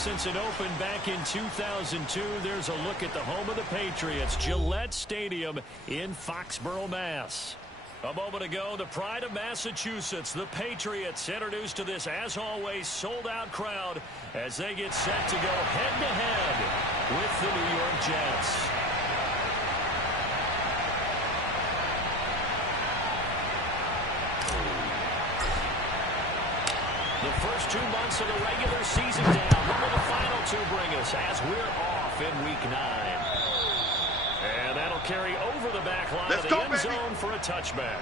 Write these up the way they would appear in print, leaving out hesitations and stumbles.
since it opened back in 2002. There's a look at the home of the Patriots, Gillette Stadium in Foxborough, Mass. A moment ago, the pride of Massachusetts, the Patriots, introduced to this, as always, sold-out crowd as they get set to go head-to-head with the New York Jets. The first 2 months of the regular season down. What will the final 2 bring us as we're off in Week 9? And that'll carry over the back line of the end zone for a touchback.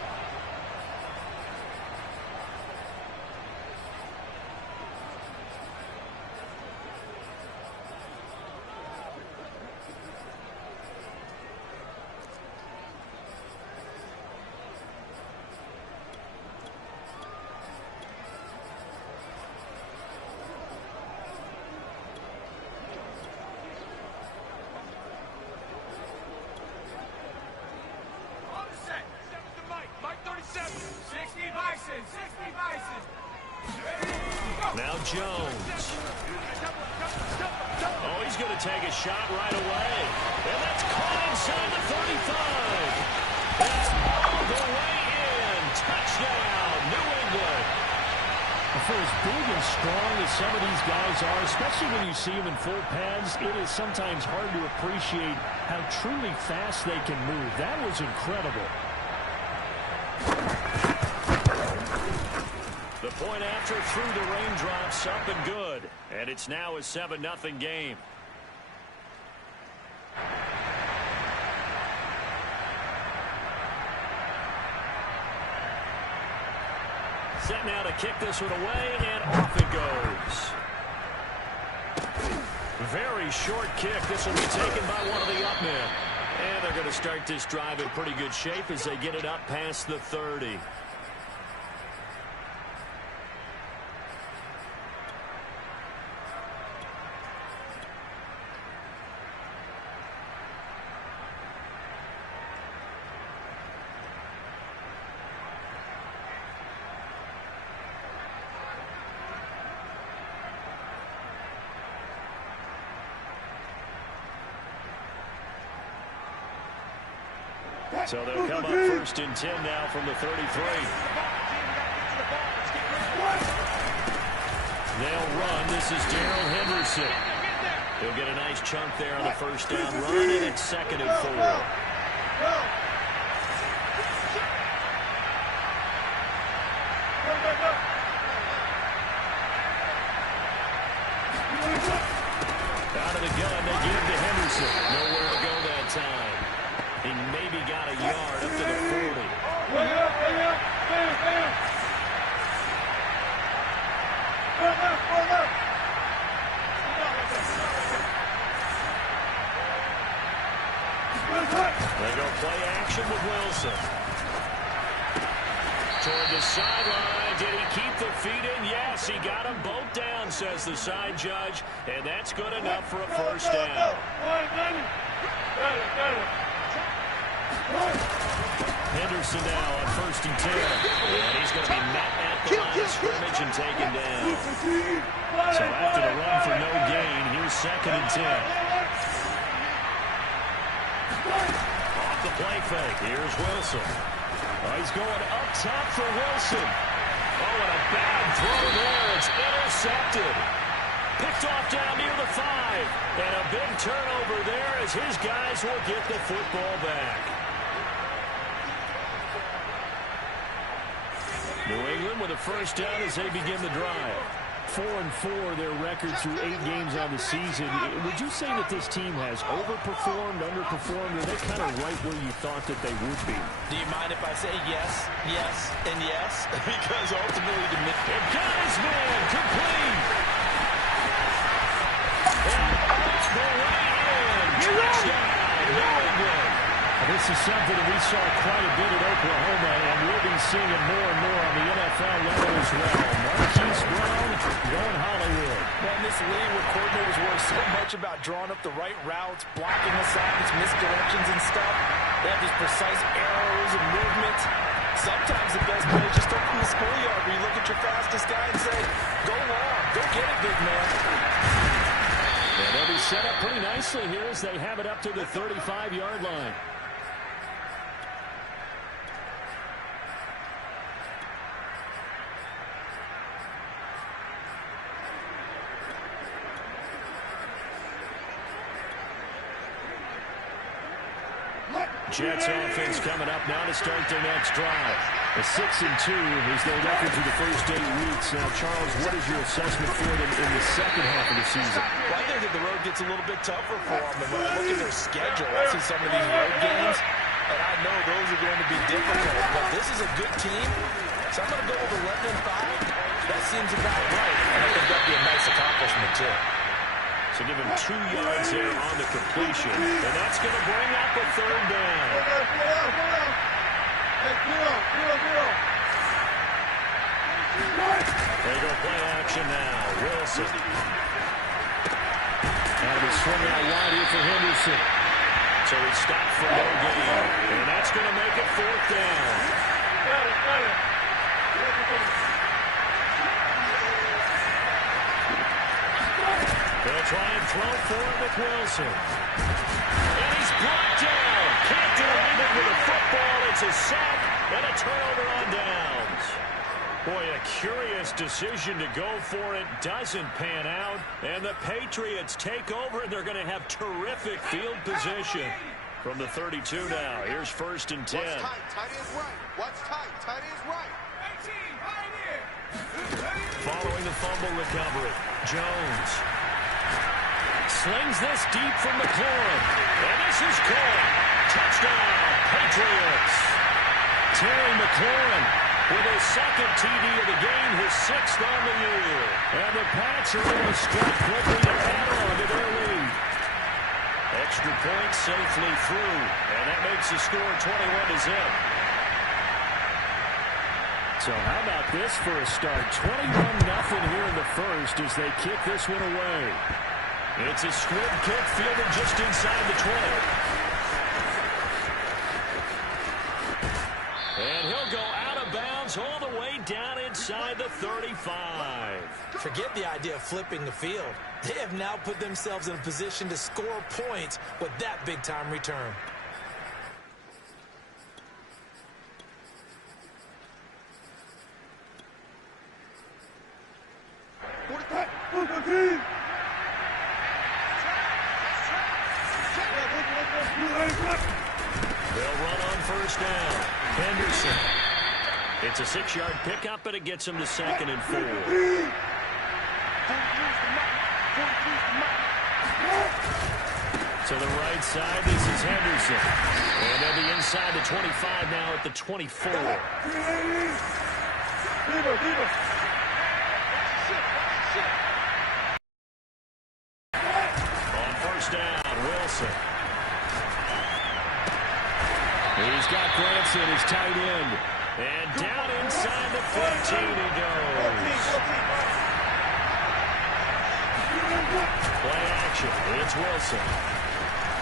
Now Jones. Oh, he's going to take a shot right away. And that's caught inside the 35. That's all the way in. Touchdown, New England. For as big and strong as some of these guys are, especially when you see them in full pads, it is sometimes hard to appreciate how truly fast they can move. That was incredible. The point after through the raindrops, up and good. And it's now a 7-0 game. Set now to kick this one away, and off it goes. Very short kick. This will be taken by one of the up men. And they're going to start this drive in pretty good shape as they get it up past the 30. So they'll come up 1st and 10 now from the 33. They'll run. This is Darrell Henderson. He'll get a nice chunk there on the first down run, and it's 2nd and 4. Out of the gun, they give to Henderson. Nowhere to go that time. He maybe got a yard up to the 40. They go play action with Wilson. Toward the sideline. Did he keep the feet in? Yes, he got them both down, says the side judge. And that's good enough for a first down. Henderson now on 1st and 10. And he's going to be met at the line of scrimmage and taken down. So after the run for no gain, here's 2nd and 10. Off the play fake. Here's Wilson. Oh, he's going up top for Wilson. Oh, and a bad throw there. It's intercepted. Picked off down near the 5. And a big turnover there as his guys will get the football back. New England with a first down as they begin the drive. 4-4 their record through 8 games on the season. Would you say that this team has overperformed, underperformed, or they're kind of right where you thought that they would be? Do you mind if I say yes, yes, and yes? Because ultimately the and got his man complete. And off the way in. Touchdown, New England. This is something that we saw quite a bit at Oklahoma, and we'll be seeing it more and more on the NFL level as well. Marquise Brown going Hollywood. Well, in this league where coordinators worry so much about drawing up the right routes, blocking assignments, misdirections and stuff, they have these precise arrows and movements. Sometimes the best play is just open the schoolyard where you look at your fastest guy and say, go long, go get it, big man. And they'll be set up pretty nicely here as they have it up to the 35-yard line. Jets offense coming up now to start their next drive. A 6-2 is their record through the first 8 weeks. Now, Charles, what is your assessment for them in the second half of the season? Well, I think that the road gets a little bit tougher for them. And when I look at their schedule, I see some of these road games, and I know those are going to be difficult. But this is a good team, so I'm going to go with 11-5. That seems about right, and I think that would be a nice accomplishment, too. So give him 2 yards there on the completion. And that's going to bring up a third down. They go play action now. Wilson. Out of his swing out wide here for Henderson. So he stopped for no gain. And that's going to make it 4th down. They'll try and throw for it with Wilson. And he's blocked down. Can't do anything with the football. It's a sack and a turnover on downs. Boy, a curious decision to go for it. Doesn't pan out. And the Patriots take over, and they're going to have terrific field position from the 32 now. Here's 1st and 10. What's tight? Tight is right. What's tight? Tight is right. 18, right here. Following the fumble recovery, Jones slings this deep from McLaurin. And this is caught. Touchdown, Patriots. Terry McLaurin with his 2nd TD of the game, his 6th on the year. And the Pats are able to strike quickly to add on to their lead. Extra point safely through. And that makes the score 21-0. So how about this for a start? 21-0 here in the first as they kick this one away. It's a squib kick fielded just inside the 20. And he'll go out of bounds all the way down inside the 35. Forget the idea of flipping the field. They have now put themselves in a position to score points with that big-time return. They'll run on 1st down. Henderson. It's a 6-yard pickup, but it gets him to 2nd and 4. To the right side, this is Henderson. And they'll be inside the 25 now at the 24. On 1st down, Wilson. He's got Granson, his tight end. And down inside the 15 he goes. Play action. It's Wilson.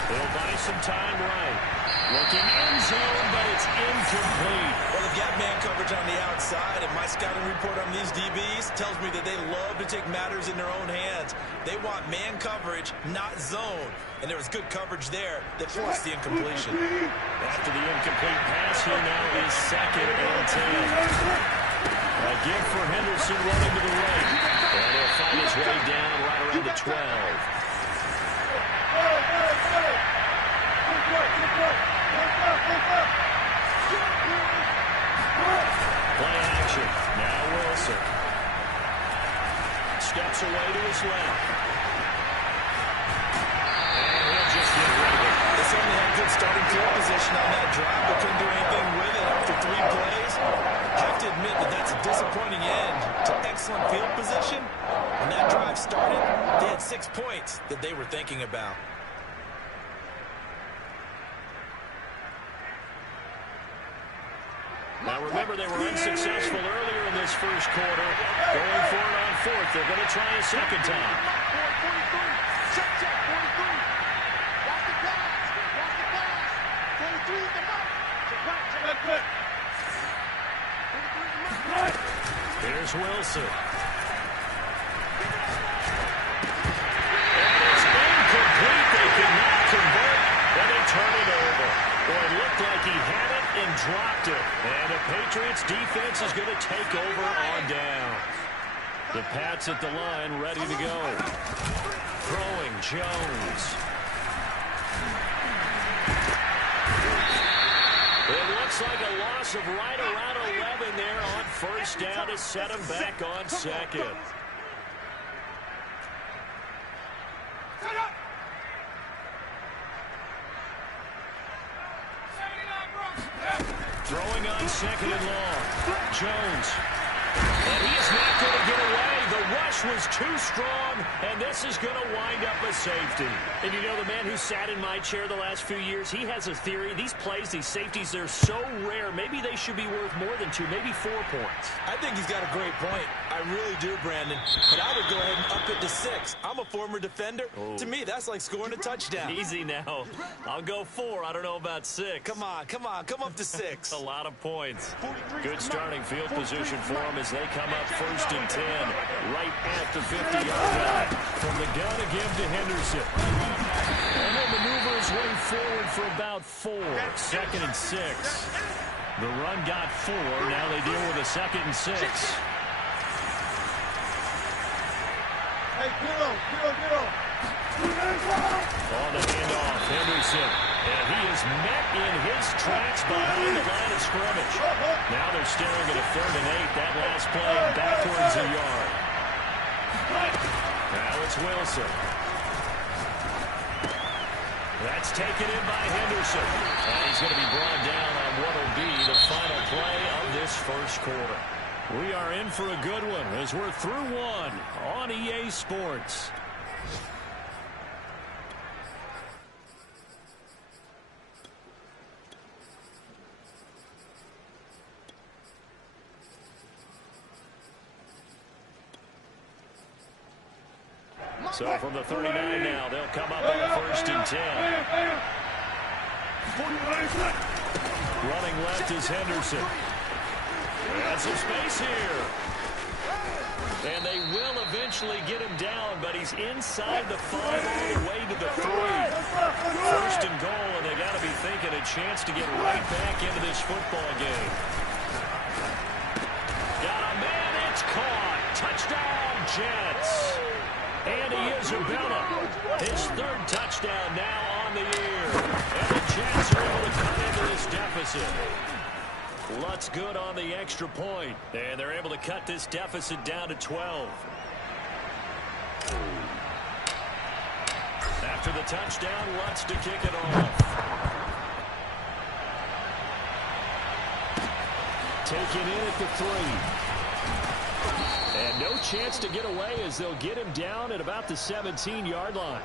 He'll buy some time right. Looking end zone, but it's incomplete. Well, they've got man coverage on the outside, and my scouting report on these DBs tells me that they love to take matters in their own hands. They want man coverage, not zone. And there was good coverage there that forced the incompletion. After the incomplete pass, here now is 2nd and 10. A give for Henderson running to the right. And he'll find his way down right around the 12. Play action. Now Wilson. Steps away to his left. And he'll just get rid of it. They certainly had good starting field position on that drive, but couldn't do anything with it after 3 plays. I have to admit that that's a disappointing end to excellent field position. When that drive started, they had 6 points that they were thinking about. Now remember, they were unsuccessful earlier in this first quarter. Going for it on 4th. They're going to try a second time. Here's Wilson. And it's dropped it. And the Patriots defense is going to take over on down. The Pats at the line, ready to go. Throwing Jones. It looks like a loss of right around 11 there on first down to set him back on second. Throwing on second and long. Jones. And he's not going to get away. The rush was too strong, and this is going to wind up a safety. And you know, the man who sat in my chair the last few years, he has a theory. These plays, these safeties, they're so rare. Maybe they should be worth more than 2, maybe 4 points. I think he's got a great point. I really do, Brandon. But I would go ahead and up it to 6. I'm a former defender. Oh. To me, that's like scoring a touchdown. Easy now. I'll go 4. I don't know about 6. Come on. Come up to 6. A lot of points. Good starting field position for them as they come up first and 10. Right at the 50-yard line. From the gun again to Henderson. And he'll maneuver his way forward for about 4. Second and 6. The run got 4. Now they deal with a second and 6. Hey, get on. On the handoff, Henderson. And he is met in his tracks behind the line of scrimmage. Now they're staring at a 3rd and 8. That last play backwards a yard. Now it's Wilson. That's taken in by Henderson. And he's going to be brought down on what will be the final play of this first quarter. We are in for a good one as we're through one on EA Sports. So from the 39 now, they'll come up on a 1st and 10. Running left is Henderson. That's some space here. And they will eventually get him down, but he's inside the 5 all the way to the 3. 1st and goal, and they got to be thinking a chance to get right back into this football game. Got a man, it's caught. Touchdown, Jets. Andy Isabella, his 3rd touchdown now on the year. And the Jets are able to cut into this deficit. Lutz good on the extra point. And they're able to cut this deficit down to 12. After the touchdown, Lutz to kick it off. Taken in at the 3. And no chance to get away as they'll get him down at about the 17-yard line.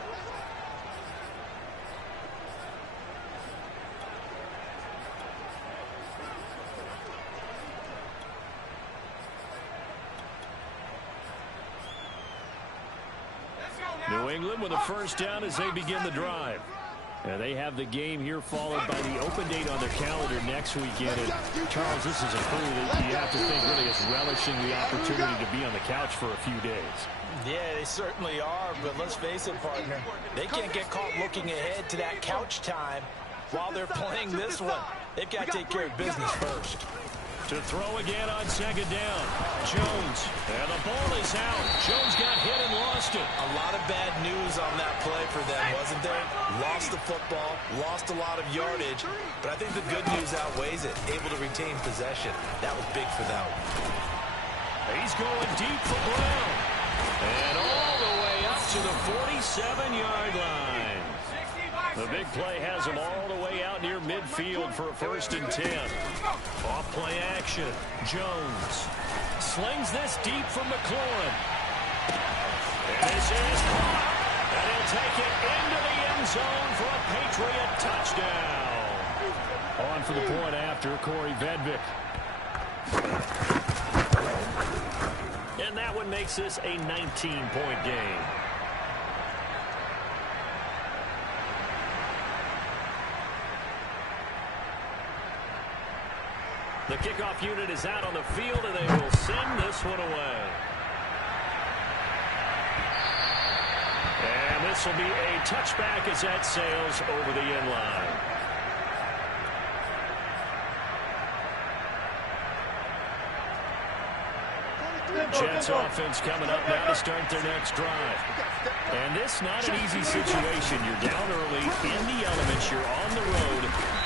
New England with a 1st down as they begin the drive. And they have the game here followed by the open date on their calendar next weekend. And Charles, this is a crew that you have to think really is relishing the opportunity to be on the couch for a few days. Yeah, they certainly are, but let's face it, partner. They can't get caught looking ahead to that couch time while they're playing this one. They've got to take care of business first. To throw again on 2nd down. Jones. And the ball is out. Jones got hit and lost it. A lot of bad news on that play for them, wasn't there? Lost the football, lost a lot of yardage, but I think the good news outweighs it. Able to retain possession. That was big for them. He's going deep for Brown. And all the way up to the 47-yard line. The big play has him all the way out near midfield for a 1st and 10. Off play action. Jones slings this deep from McLaurin. And this is caught. And he'll take it into the end zone for a Patriot touchdown. On for the point after, Corey Vedvik. And that one makes this a 19-point game. The kickoff unit is out on the field, and they will send this one away. And this will be a touchback as that sails over the end line. Jets offense coming up now to start their next drive. And this not an easy situation. You're down early, in the elements, you're on the road.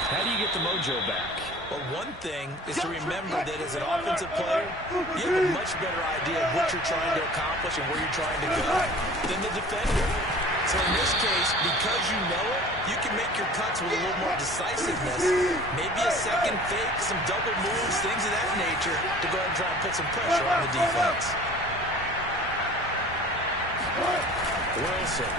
How do you get the mojo back? Well, one thing is to remember that as an offensive player, you have a much better idea of what you're trying to accomplish and where you're trying to go than the defender. So in this case, because you know it, you can make your cuts with a little more decisiveness. Maybe a second fake, some double moves, things of that nature to go ahead and try and put some pressure on the defense. Wilson.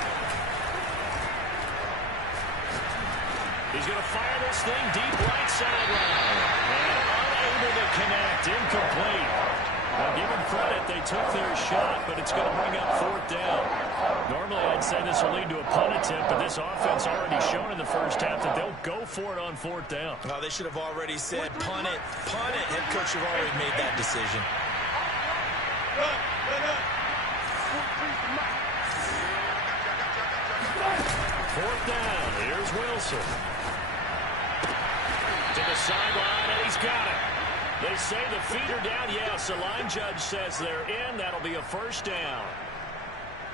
He's going to fire this thing deep right sideline. And unable to connect. Incomplete. Now, give them credit. They took their shot, but it's going to bring up fourth down. Normally, I'd say this will lead to a punt attempt, but this offense already shown in the first half that they'll go for it on fourth down. No, they should have already said, punt it, punt it. Head coach have already made that decision. Fourth down. Here's Wilson. To the sideline, and he's got it. They say the feet are down. Yes, the line judge says they're in. That'll be a first down.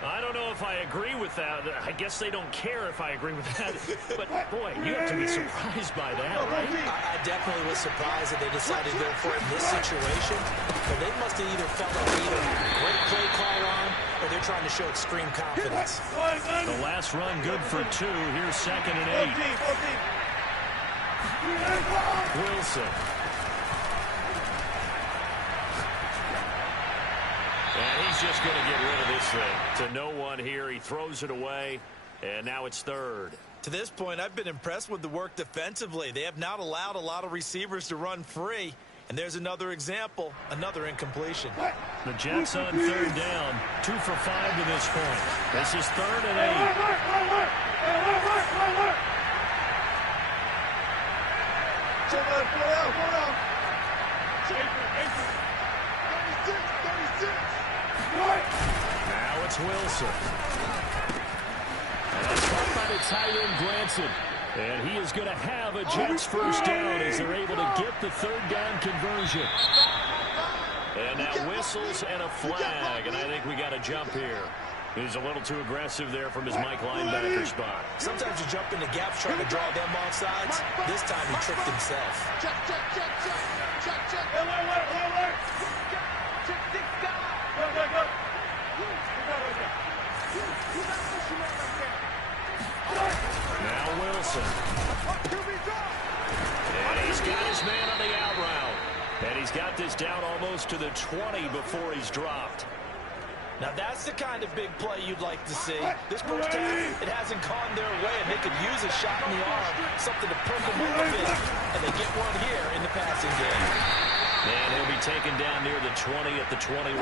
I don't know if I agree with that. I guess they don't care if I agree with that. But, boy, you have to be surprised by that, right? I definitely was surprised that they decided to go for it in this situation. But they must have either felt like either great play call on or they're trying to show extreme confidence. The last run good for 2. Here's 2nd and 8. Wilson. And he's just going to get rid of this thing. To no one here. He throws it away, and now it's 3rd. To this point, I've been impressed with the work defensively. They have not allowed a lot of receivers to run free. And there's another example, another incompletion. The Jets on 3rd down, 2 for 5 to this point. This is 3rd and 8. Now it's Wilson. And that's caught by the tight end, Granson. And he is going to have a Jets first down as they're able to get the 3rd down conversion. And now whistles and a flag, and I think we got a jump here. He's a little too aggressive there from his Mike linebacker spot. Sometimes you jump into gaps trying to draw them off sides. This time he tricked himself. Now Wilson. And he's got his man on the out route. And he's got this down almost to the 20 before he's dropped. Now that's the kind of big play you'd like to see. This first half, it hasn't gone their way, and they could use a shot in the arm, something to perk them up a bit. And they get one here in the passing game. And he'll be taken down near the 20 at the 21.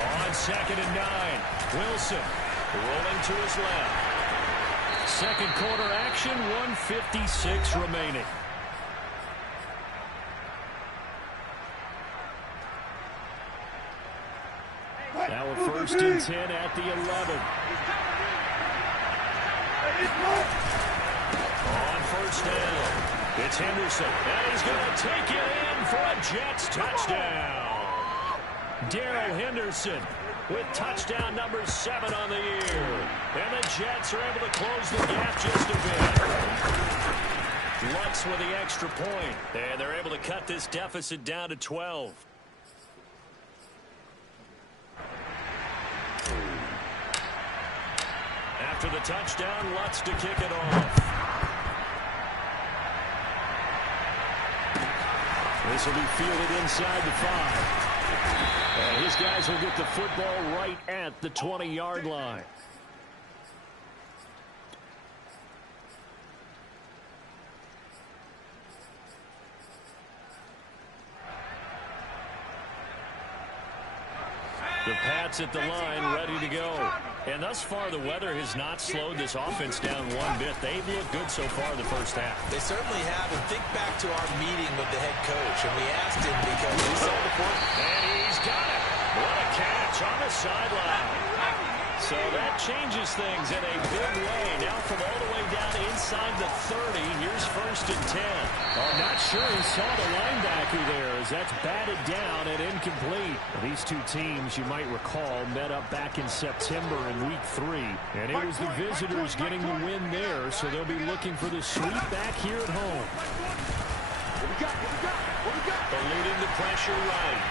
On 2nd and 9, Wilson rolling to his left. Second quarter action, 1:56 remaining. Now a 1st and 10 at the 11. On 1st down, it's Henderson, and he's going to take it in for a Jets touchdown. Darrell Henderson with touchdown number 7 on the year. And the Jets are able to close the gap just a bit. Lutz with the extra point, and they're able to cut this deficit down to 12. After the touchdown, Lutz to kick it off. This will be fielded inside the 5. And his guys will get the football right at the 20-yard line. The Pats at the line, ready to go. And thus far, the weather has not slowed this offense down one bit. They've looked good so far in the first half. They certainly have. And think back to our meeting with the head coach. And we asked him because we saw the point. And he's got it. What a catch on the sideline. So that changes things in a big way. Now from all the way down inside the 30, here's 1st and 10. Oh, not sure he saw the linebacker there as that's batted down and incomplete. These two teams, you might recall, met up back in September in Week 3. And it was the visitors getting the win there, so they'll be looking for the sweep back here at home. Eluding the pressure right.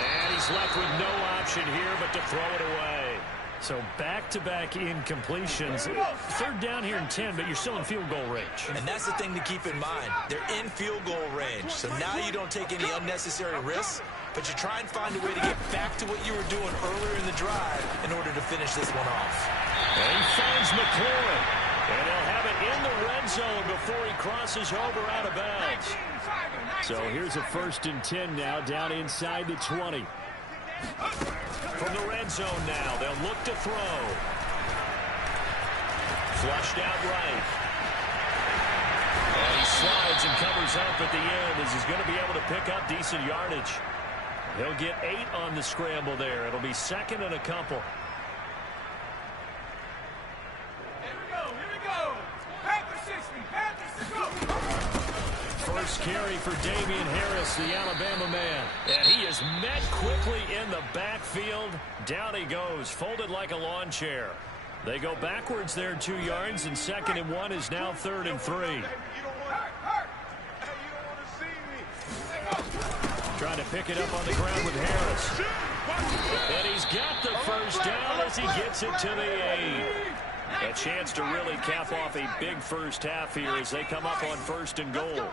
And he's left with no option here but to throw it away. So back-to-back incompletions. Third down here in 10, but you're still in field goal range. And that's the thing to keep in mind. They're in field goal range. So now you don't take any unnecessary risks, but you try and find a way to get back to what you were doing earlier in the drive in order to finish this one off. And he finds McLaurin. And he'll have it in the red zone before he crosses over out of bounds. So here's a 1st and 10 now, down inside the 20. From the red zone now, they'll look to throw. Flushed out right. And he slides and covers up at the end as he's going to be able to pick up decent yardage. He'll get 8 on the scramble there. It'll be 2nd and a couple. First carry for Damian Harris, the Alabama man. And he is met quickly in the backfield. Down he goes, folded like a lawn chair. They go backwards there 2 yards, and 2nd and 1 is now 3rd and 3. Trying to pick it up on the ground with Harris. And he's got the first down as he gets it to the 8. A chance to really cap off a big first half here as they come up on 1st and goal.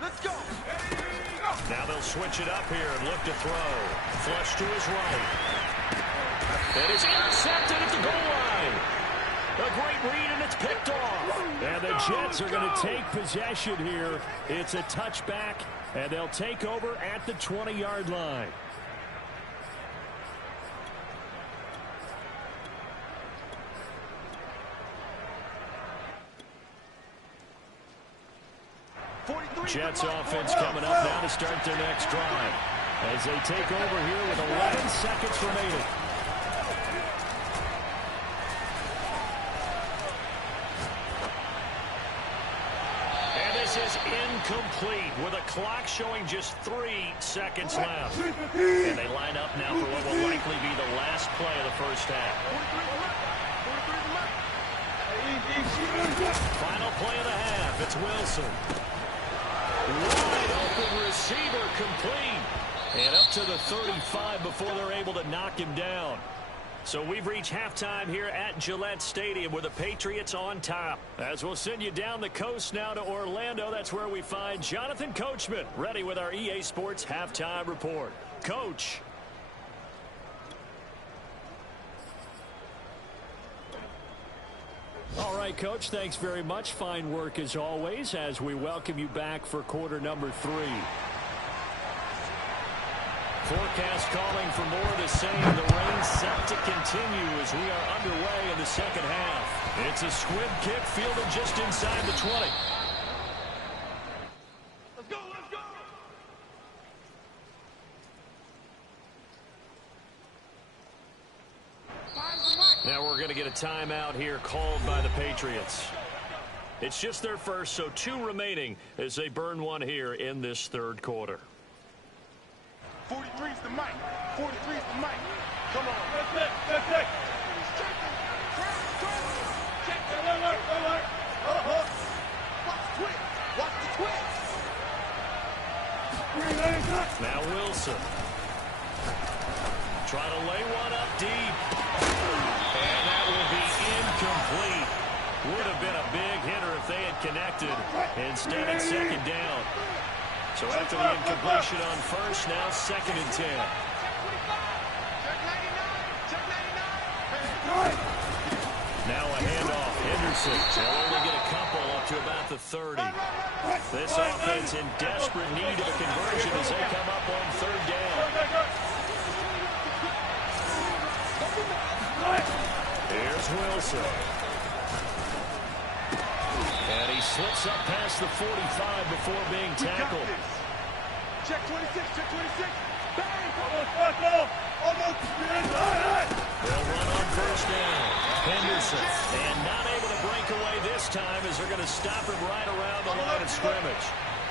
Let's go. Now they'll switch it up here and look to throw. Flush to his right. And it's intercepted at the goal line. A great read, and it's picked off. And the Jets are going to take possession here. It's a touchback, and they'll take over at the 20-yard line. Jets offense coming up now to start their next drive as they take over here with 11 seconds remaining. And this is incomplete with a clock showing just 3 seconds left. And they line up now for what will likely be the last play of the first half. Final play of the half. It's Wilson. Wide open receiver complete. And up to the 35 before they're able to knock him down. So we've reached halftime here at Gillette Stadium with the Patriots on top. As we'll send you down the coast now to Orlando, that's where we find Jonathan Coachman ready with our EA Sports halftime report. Coach. All right, Coach, thanks very much. Fine work as always as we welcome you back for quarter number 3. Forecast calling for more of the same. The rain set to continue as we are underway in the second half. It's a squib kick fielded just inside the 20. Let's go, let's go. Now we're going to get a timeout here called by the Patriots. It's just their first, so 2 remaining as they burn one here in this third quarter. 43's the mic. 43's the mic. Come on. That's it. Check the alert. Watch the twist. Watch the twist. Now Wilson. Try to lay one up deep. And that will be incomplete. Would have been a big hitter if they had connected. Instead, it's 2nd down. So after the incompletion on first, now 2nd and 10. Now a handoff. Henderson. They'll only get a couple up to about the 30. This offense in desperate need of a conversion as they come up on 3rd down. Here's Wilson. And he slips up past the 45 before being tackled. Check 26, check 26. Bang! Almost. They'll run on 1st down. Henderson. And not able to break breakaway this time as they're going to stop him right around the line of scrimmage.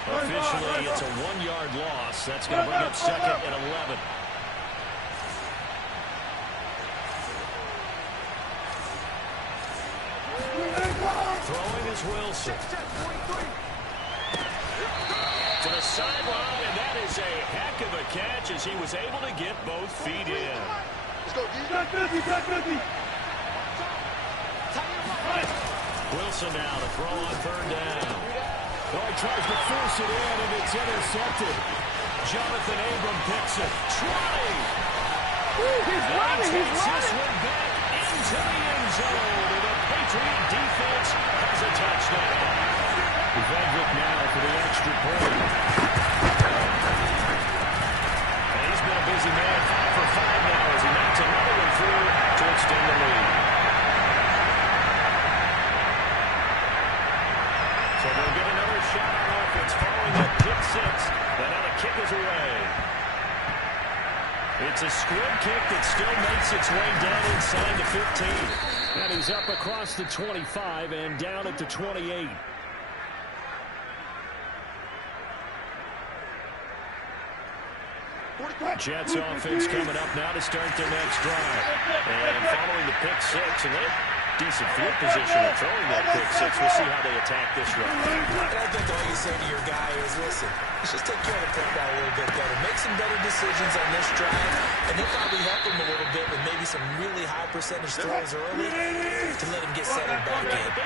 Officially, it's a 1-yard loss. That's going to bring up second and 11. Throwing is Wilson. To the sideline, and that is a heck of a catch as he was able to get both feet in. Wilson now to throw on third down. Oh, he tries to force it in, and it's intercepted. Jonathan Abram picks it. Trying. He's running. This one back into the end zone. And the Patriot defense has a touchdown. Vedrick now for the extra point. And he's been a busy man, 5 for 5 now as he knocks another one through to extend the lead. So they'll get another shot on offense following that pick 6. But now the kick is away. It's a squib kick that still makes its way down inside the 15. And he's up across the 25 and down at the 28. Jets offense coming up now to start their next drive. And following the pick 6, and they're decent field position of throwing that pick 6. We'll see how they attack this run. And I think all you say to your guy is, listen, let's just take care of the football a little bit better. Make some better decisions on this drive, and he'll probably help him a little bit with maybe some really high percentage throws early to let him get settled back in. They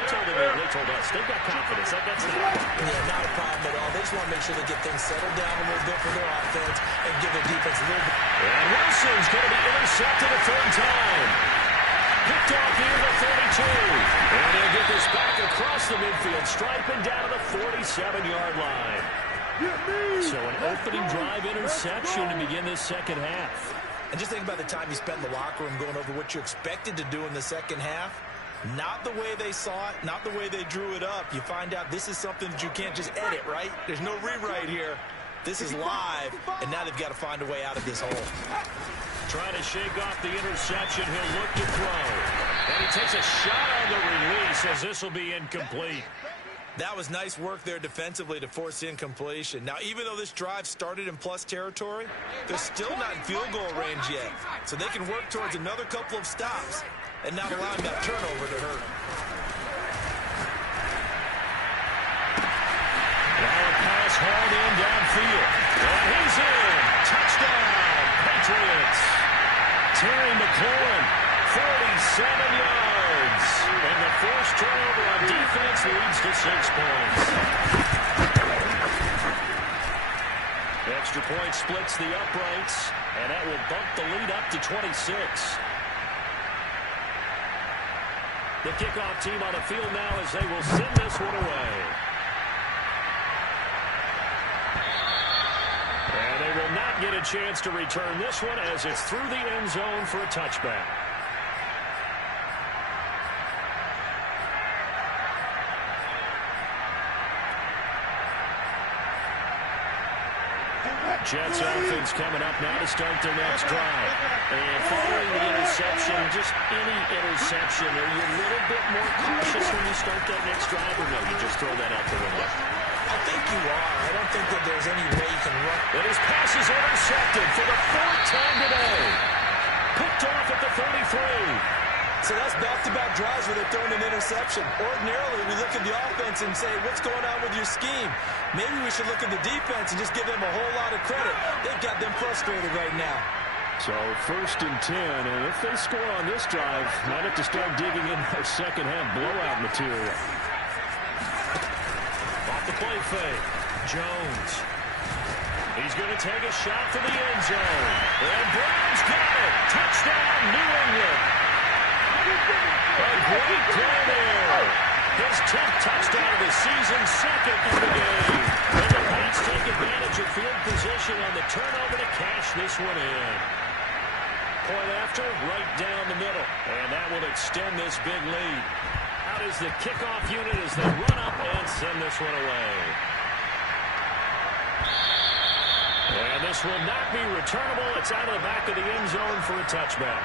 told us. They've got confidence. That's not. Yeah, not a problem at all. They just want to make sure they get things settled down a little bit for their offense and give their defense a little bit. And Wilson's going to be intercepted a third time. Picked off near the 32. And they'll get this back across the midfield stripe and down to the 47-yard line. So an opening drive interception to begin this second half. And just think about the time you spent in the locker room going over what you expected to do in the second half. Not the way they saw it, not the way they drew it up. You find out this is something that you can't just edit, right? There's no rewrite here. This is live, and now they've got to find a way out of this hole. Trying to shake off the interception. He'll look to throw. And he takes a shot on the release as this will be incomplete. That was nice work there defensively to force incompletion. Now, even though this drive started in plus territory, they're still not in field goal range yet. So they can work towards another couple of stops and not allowing that turnover to hurt. Now a pass hauled in downfield. And he's in. Touchdown, Patriots. Terry McLaurin, 47 yards. And the forced turnover on defense leads to 6 points. The extra point splits the uprights, and that will bump the lead up to 26. The kickoff team on the field now as they will send this one away. And they will not get a chance to return this one as it's through the end zone for a touchback. Jets offense coming up now to start their next drive. And following the interception, just any interception, are you a little bit more cautious when you start that next drive, or no, you just throw that out the window? I think you are. I don't think that there's any way you can run. But his pass is intercepted for the 4th time today. Picked off at the 33. So that's back-to-back drives where they're throwing an interception. Ordinarily, we look at the offense and say, what's going on with your scheme? Maybe we should look at the defense and just give them a whole lot of credit. They've got them frustrated right now. So 1st and 10, and if they score on this drive, might have to start digging in their second half blowout material. Off the play fake. Jones. He's going to take a shot for the end zone. And Brown's got it. Touchdown, New England. A great play there. His 10th touchdown of the season, 2nd in the game. And the Pats take advantage of field position on the turnover to cash this one in. Point after, right down the middle. And that will extend this big lead. Out is the kickoff unit as they run up and send this one away. And this will not be returnable. It's out of the back of the end zone for a touchback.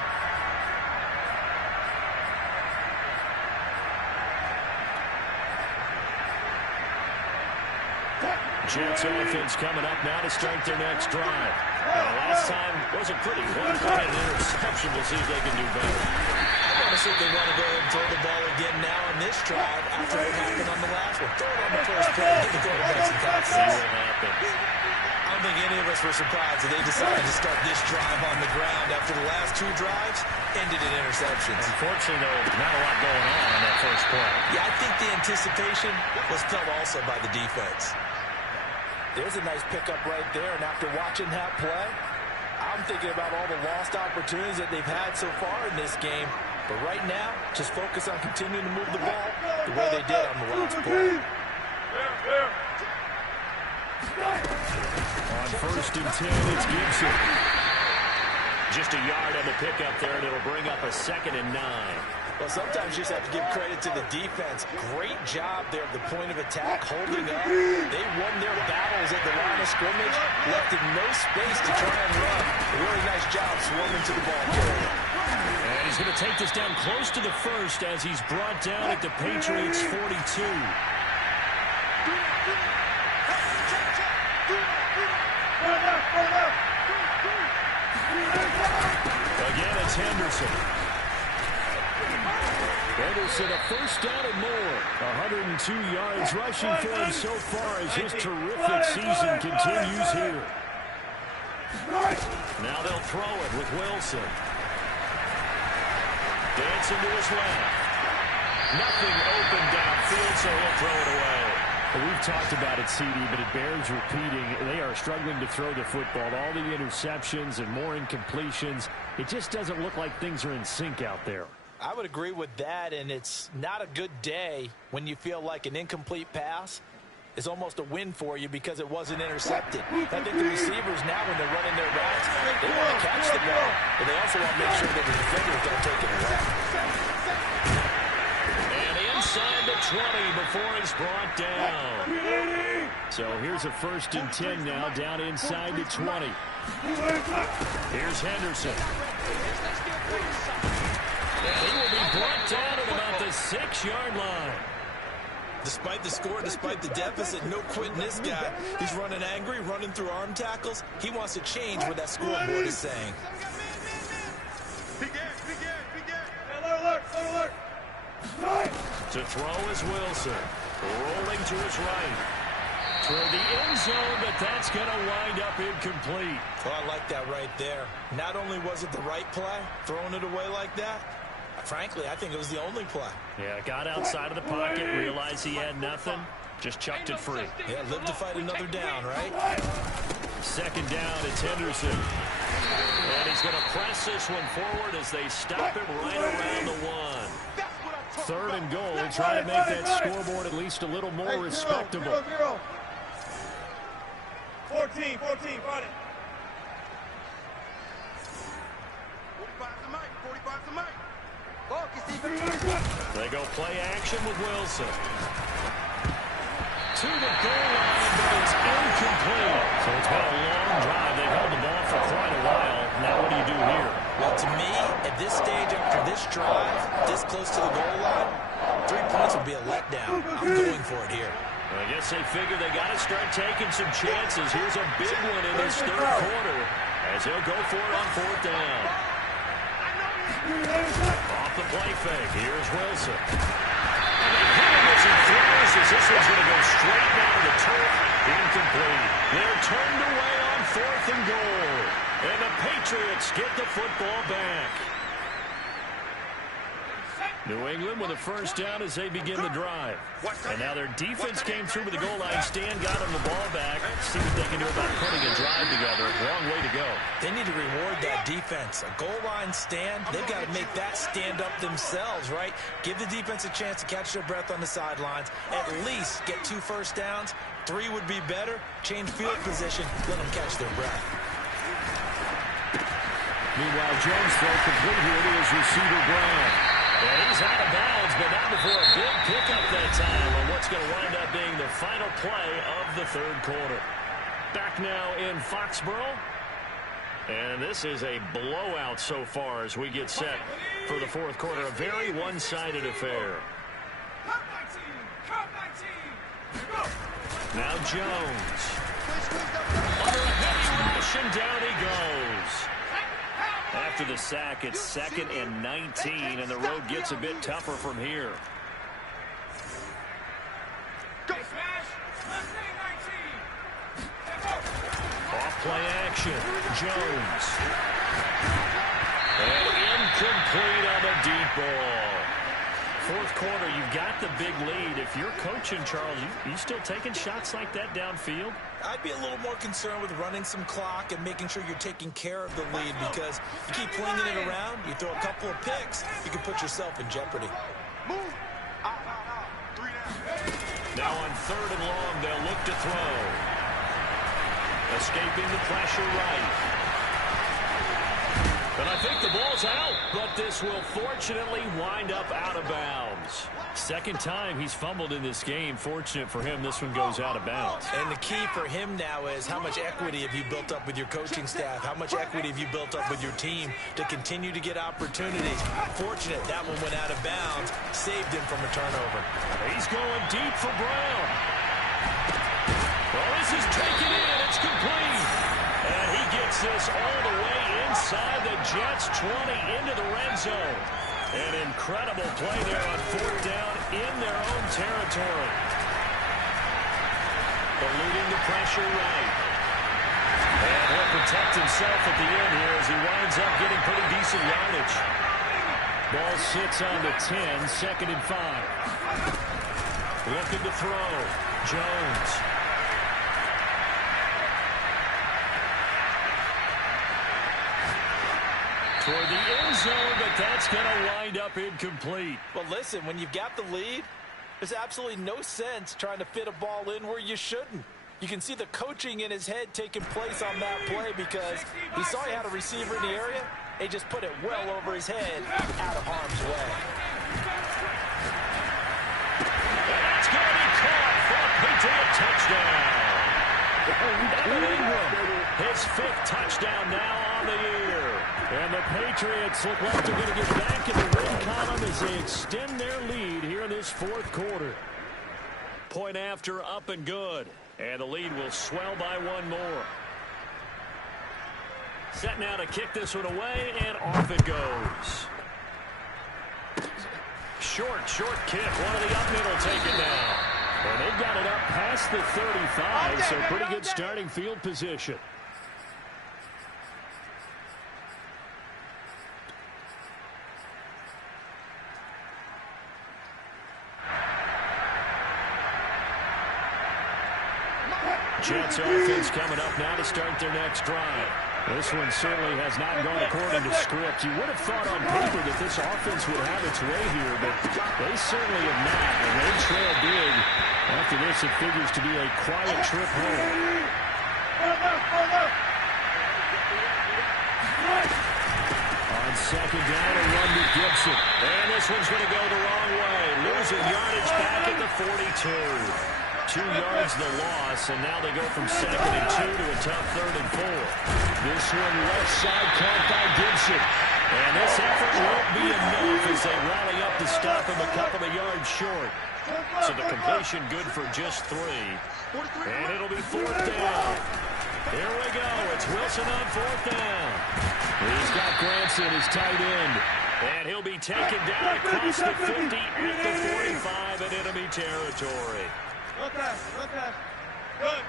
Jets offense coming up now to start their next drive. Last time wasn't pretty. One point and interception. We'll see if they can do better. I want to see if they want to go ahead and throw the ball again now on this drive after what happened on the last one. Throw it on the first play. Get the quarterback some confidence. See what happens. I don't think any of us were surprised that they decided to start this drive on the ground after the last two drives ended in interceptions. Unfortunately, though, not a lot going on that first play. Yeah, I think the anticipation was felt also by the defense. There's a nice pickup right there, and after watching that play, I'm thinking about all the lost opportunities that they've had so far in this game. But right now, just focus on continuing to move the ball the way they did on the last play. On 1st and 10, it's Gibson. Just a yard on the pickup there, and it'll bring up a 2nd and 9. Well, sometimes you just have to give credit to the defense. Great job there at the point of attack, holding up. They won their battles at the line of scrimmage, left in no space to try and run. A really nice job swarming to the ball carrier. And he's going to take this down close to the first as he's brought down at the Patriots' 42. Again, it's Henderson. Henderson, a first down and more. 102 yards rushing for him so far as his terrific season continues here. Now they'll throw it with Wilson. Dancing to his left. Nothing open downfield, so he'll throw it away. We've talked about it, CD, but it bears repeating. They are struggling to throw the football. All the interceptions and more incompletions. It just doesn't look like things are in sync out there. I would agree with that, and it's not a good day when you feel like an incomplete pass is almost a win for you because it wasn't intercepted. I think the receivers now, when they're running their routes, they want to catch the ball, but they also want to make sure that the defenders don't take it away. Inside the 20 before it's brought down. So here's a 1st and 10 now, down inside the 20. Here's Henderson. And he will be brought down at about the 6-yard line. Despite the score, despite the deficit, no quitting this guy. He's running angry, running through arm tackles. He wants to change what that scoreboard is saying. To throw is Wilson. Rolling to his right. Toward the end zone, but that's going to wind up incomplete. Well, I like that right there. Not only was it the right play, throwing it away like that, frankly, I think it was the only play. Yeah, got outside of the pocket, realized he had nothing, just chucked it free. Yeah, live to fight another down, right? 2nd down, it's Henderson. And he's going to press this one forward as they stop him right around the 1. 3rd and goal, try to make that scoreboard at least a little more respectable. 14, fight it. 45's the mic, 45's the mic. They go play action with Wilson. To the goal line, but it's incomplete. So it's been a long drive. They've held the ball for quite a while. Now what do you do here? Well, to me, at this stage, after this drive, this close to the goal line, 3 points would be a letdown. I'm going for it here. I guess they figure they got to start taking some chances. Here's a big one in this 3rd quarter as he'll go for it on 4th down. Off the play fake, here's Wilson. And they hit him as he throws as this one's going to go straight down the turf. Incomplete. They're turned away on 4th and goal. And the Patriots get the football back. New England with a 1st down as they begin the drive. And now their defense came through with the goal line stand, got them the ball back. See what they can do about putting a drive together. Wrong way to go. They need to reward that defense. A goal line stand, they've got to make that stand up themselves, right? Give the defense a chance to catch their breath on the sidelines. At least get 2 first downs. 3 would be better. Change field position. Let them catch their breath. Meanwhile, Jones throw complete here to his receiver Brown. And he's out of bounds, but not before a big pickup that time on what's going to wind up being the final play of the 3rd quarter. Back now in Foxborough. And this is a blowout so far as we get set for the 4th quarter. A very one-sided affair. Now Jones. Under a heavy rush, and down he goes. After the sack, it's 2nd and 19, and the road gets a bit tougher from here. Off play action. Jones. And incomplete on the deep ball. Fourth quarter, you've got the big lead. If you're coaching, Charles, you still taking shots like that downfield? I'd be a little more concerned with running some clock and making sure you're taking care of the lead, because you keep flinging it around, you throw a couple of picks, you can put yourself in jeopardy. Move. Out. 3 down. Now on 3rd and long, they'll look to throw. Escaping the pressure right. And I think the ball's out, but this will fortunately wind up out of bounds. Second time he's fumbled in this game. Fortunate for him, this one goes out of bounds. And the key for him now is how much equity have you built up with your coaching staff? How much equity have you built up with your team to continue to get opportunities? Fortunate that one went out of bounds, saved him from a turnover. He's going deep for Brown. Well, this is taken in. It's complete. And he gets this all the way inside the Jets' 20 into the red zone. An incredible play there on 4th down in their own territory. Eluding the pressure right. And he'll protect himself at the end here as he winds up getting pretty decent yardage. Ball sits on the 10, 2nd and 5. Looking to throw. Jones. Toward the end zone, but that's going to wind up incomplete. Well, listen, when you've got the lead, there's absolutely no sense trying to fit a ball in where you shouldn't. You can see the coaching in his head taking place on that play, because he saw he had a receiver in the area. He just put it well over his head, out of harm's way. That's going to be caught for a Patriot touchdown. Evan Ingram, his 5th touchdown now on the year. And the Patriots look like they're going to get back in the win column as they extend their lead here in this 4th quarter. Point after, up and good. And the lead will swell by 1 more. Set now to kick this one away, and off it goes. Short kick. One of the up middle taken down. And they've got it up past the 35, so pretty good starting field position. Jets offense coming up now to start their next drive. This one certainly has not gone according to script. You would have thought on paper that this offense would have its way here, but they certainly have not. And they trail big. After this, it figures to be a quiet trip home. On 2nd down, a run to Gibson. And this one's going to go the wrong way. Losing yardage back at the 42. 2 yards the loss, and now they go from 2nd and 2 to a tough 3rd and 4. This one left side caught by Gibson. And this effort won't be enough as they rally up to stop him a couple of yards short. So the completion good for just 3. And it'll be 4th down. Here we go. It's Wilson on 4th down. He's got Granson, his tight end. And he'll be taken down across the 50 at the 45 in enemy territory. Good pass. Good.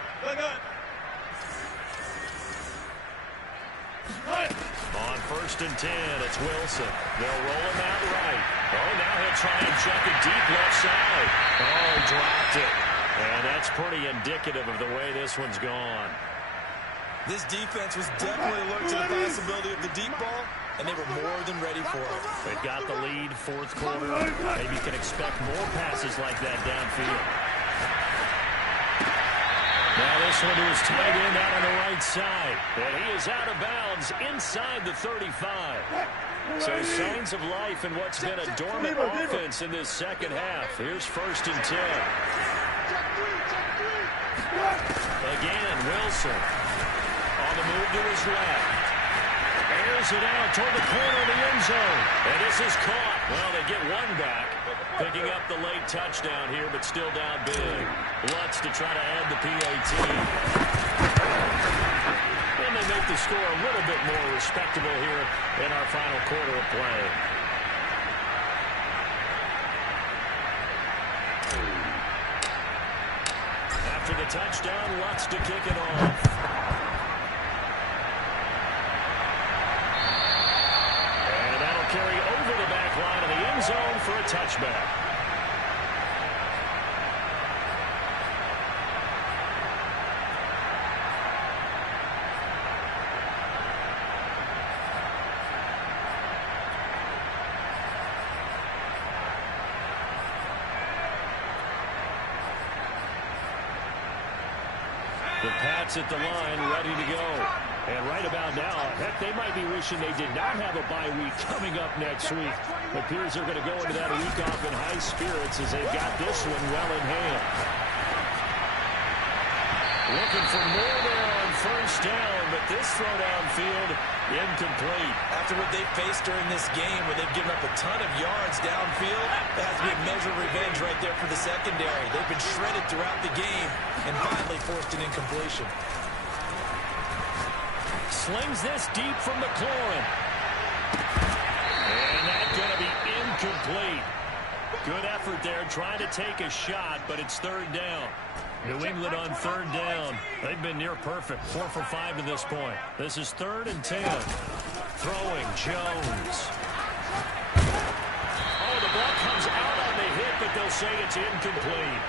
On 1st and 10, it's Wilson. They'll roll him out right. Oh, now he'll try and chuck it deep left side. Oh, dropped it. And that's pretty indicative of the way this one's gone. This defense was definitely alert to the possibility of the deep ball, and they were more than ready for it. They've got the lead, 4th quarter. Maybe you can expect more passes like that downfield. Now this one to his tight end out on the right side. And he is out of bounds inside the 35. So signs of life in what's been a dormant offense in this 2nd half. Here's 1st and 10. Again, Wilson on the move to his left. Airs it out toward the corner of the end zone. And this is caught. Well, they get one back. Picking up the late touchdown here, but still down big. Lutz to try to add the PAT. And they make the score a little bit more respectable here in our final quarter of play. After the touchdown, Lutz to kick it off. And that'll carry over the back line of the end zone for a touchback. The Pats at the line, ready to go. And right about now, heck, they might be wishing they did not have a bye week coming up next week. It appears they're going to go into that week off in high spirits as they've got this one well in hand. Looking for more there on first down, but this throw downfield incomplete. After what they've faced during this game, where they've given up a ton of yards downfield, that has to be a measure of revenge right there for the secondary. They've been shredded throughout the game and finally forced an incompletion. Slings this deep from McLaurin. And that's going to be incomplete. Good effort there, trying to take a shot, but it's third down. New England on third down. They've been near perfect. 4 for 5 to this point. This is 3rd and 10. Throwing Jones. Oh, the ball comes out on the hit, but they'll say it's incomplete.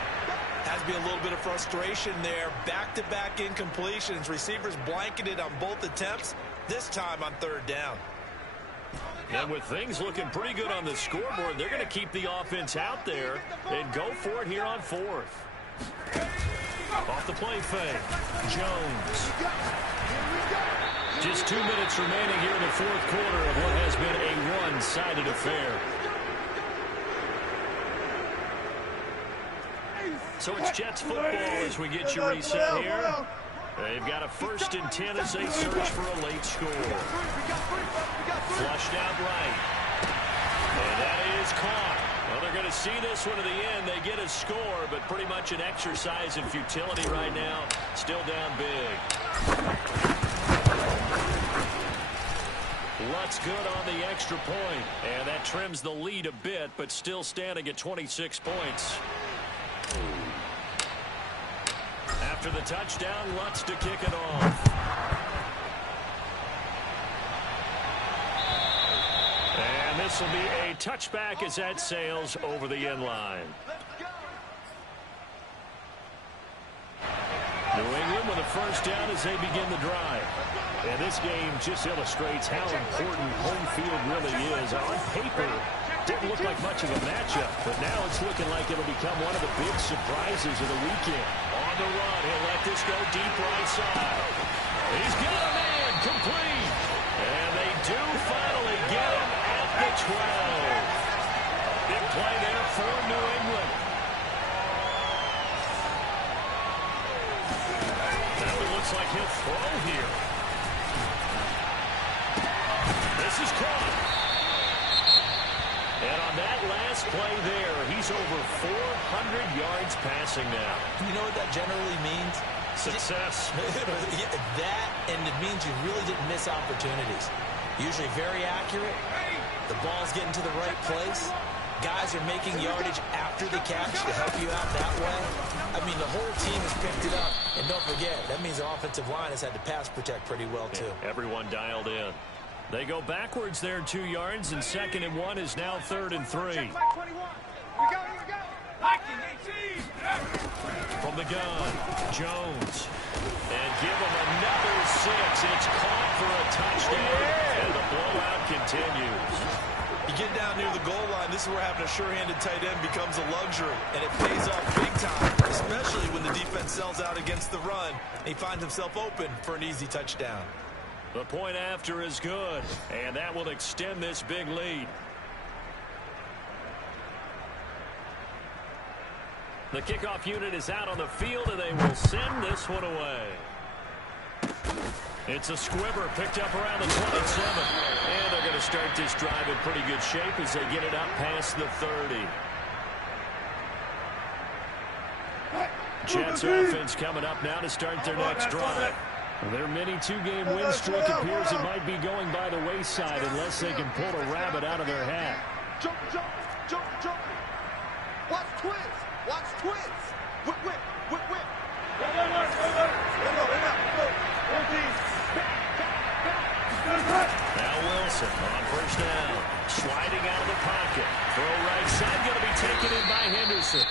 Has to be a little bit of frustration there. Back-to-back incompletions. Receivers blanketed on both attempts, this time on third down. And with things looking pretty good on the scoreboard, they're going to keep the offense out there and go for it here on 4th. Off the play fake. Jones. Just 2 minutes remaining here in the 4th quarter of what has been a one-sided affair. So it's Jets football as we get you reset here. They've got a 1st and 10 as they search for a late score. Flushed out right. And that is caught. Well, they're going to see this one to the end. They get a score, but pretty much an exercise in futility right now. Still down big. Lutz good on the extra point. And that trims the lead a bit, but still standing at 26 points. After the touchdown, Lutz to kick it off. And this will be a touchback as that sails over the end line. New England with a first down as they begin the drive. And this game just illustrates how important home field really is. On paper, didn't look like much of a matchup, but now it's looking like it'll become one of the big surprises of the weekend. On the run, he'll let this go deep right side. He's got a man, complete. And they do finally get him at the 12. Big play there for New England. Now it looks like he'll throw here. This is caught. And on that last play there, he's over 400 yards passing now. You know what that generally means? Success. That, and it means you really didn't miss opportunities. Usually very accurate. The ball's getting to the right place. Guys are making yardage after the catch to help you out that way. I mean, the whole team has picked it up. And don't forget, that means the offensive line has had to pass protect pretty well, too. Yeah, everyone dialed in. They go backwards there 2 yards, and 2nd and 1 is now 3rd and 3. From the gun, Jones. And give him another 6. It's caught for a touchdown, and the blowout continues. You get down near the goal line, this is where having a sure-handed tight end becomes a luxury, and it pays off big time, especially when the defense sells out against the run. He finds himself open for an easy touchdown. The point after is good, and that will extend this big lead. The kickoff unit is out on the field, and they will send this one away. It's a squibber picked up around the 27. And they're going to start this drive in pretty good shape as they get it up past the 30. Jets offense coming up now to start their next drive. Their mini two-game win streak appears it might be going by the wayside unless they can pull a rabbit out of their hat. Jump, jump, jump, jump. Watch twins. Watch twins. Whip, whip, whip, whip. Now Wilson on first down. Sliding out of the pocket. Throw right side going to be taken in by Henderson.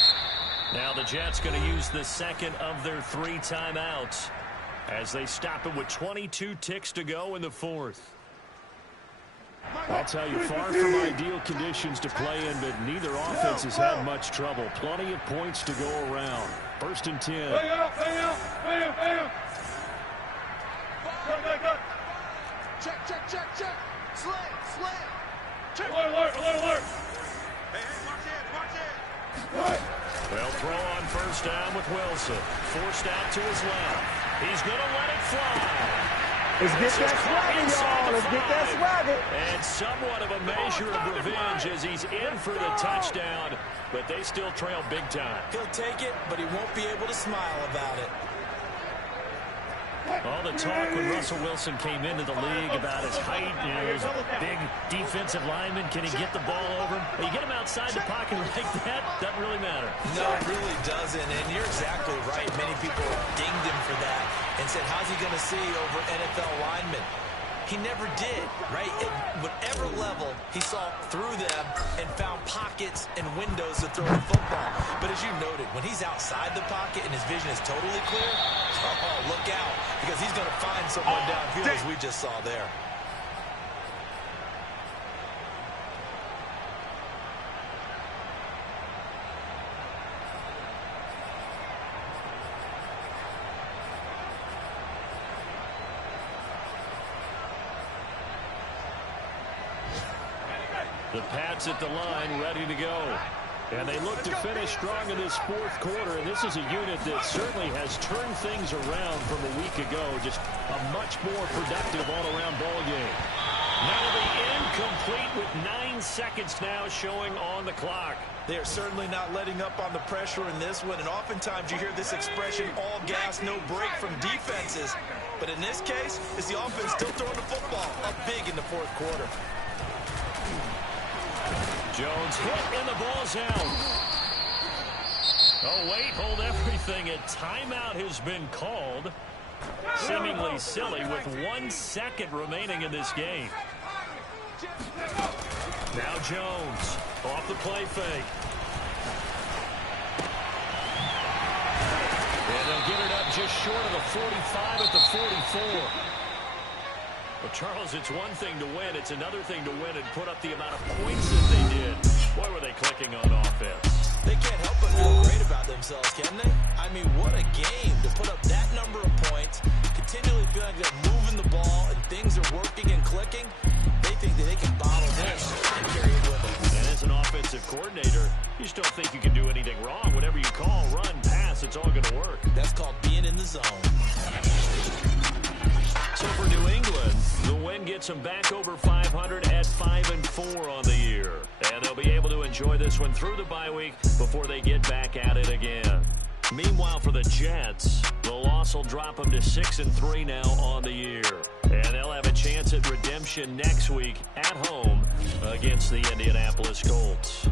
Now the Jets going to use the second of their 3 timeouts as they stop it with 22 ticks to go in the fourth. I'll tell you, far from ideal conditions to play in, but neither offense has had much trouble. Plenty of points to go around. First and 10. Check, check, check, check. Slam, slam. Check. Alert. Hey, watch it. They'll throw on first down with Wilson. Forced out to his left. He's going to let it fly. Let's get that swagger, y'all. Let's get that swagger. And somewhat of a measure of revenge as he's in for the touchdown, but they still trail big time. He'll take it, but he won't be able to smile about it. All the talk when Russell Wilson came into the league about his height, you know, he's a big defensive lineman. Can he get the ball over? Well, you get him outside the pocket like that, doesn't really matter. No, it really doesn't, and you're exactly right. Many people dinged him for that and said, how's he going to see over NFL linemen? He never did, right? At whatever level, he saw through them and found pockets and windows to throw the football. But as you noted, when he's outside the pocket and his vision is totally clear, oh, look out, because he's going to find someone downfield as we just saw there. The Pats at the line, ready to go. And they look to finish strong in this fourth quarter. And this is a unit that certainly has turned things around from a week ago. Just a much more productive all-around ball game. That'll be incomplete with 9 seconds now showing on the clock. They are certainly not letting up on the pressure in this one. And oftentimes you hear this expression, all gas, no break from defenses. But in this case, it's the offense still throwing the football up big in the fourth quarter. Jones hit and the ball's out. Oh, wait, hold everything. A timeout has been called. Seemingly silly with 1 second remaining in this game. Now Jones off the play fake. And they'll get it up just short of the 45 at the 44. Well, Charles, it's one thing to win. It's another thing to win and put up the amount of points that they did. Boy, were they clicking on offense. They can't help but feel great about themselves, can they? I mean, what a game to put up that number of points, continually feel like they're moving the ball and things are working and clicking. They think that they can bottle this and carry it with them. And as an offensive coordinator, you just don't think you can do anything wrong. Whatever you call, run, pass, it's all going to work. That's called being in the zone. So for New England, the win gets them back over 500 at 5-4 on the year. And they'll be able to enjoy this one through the bye week before they get back at it again. Meanwhile, for the Jets, the loss will drop them to 6-3 now on the year. And they'll have a chance at redemption next week at home against the Indianapolis Colts.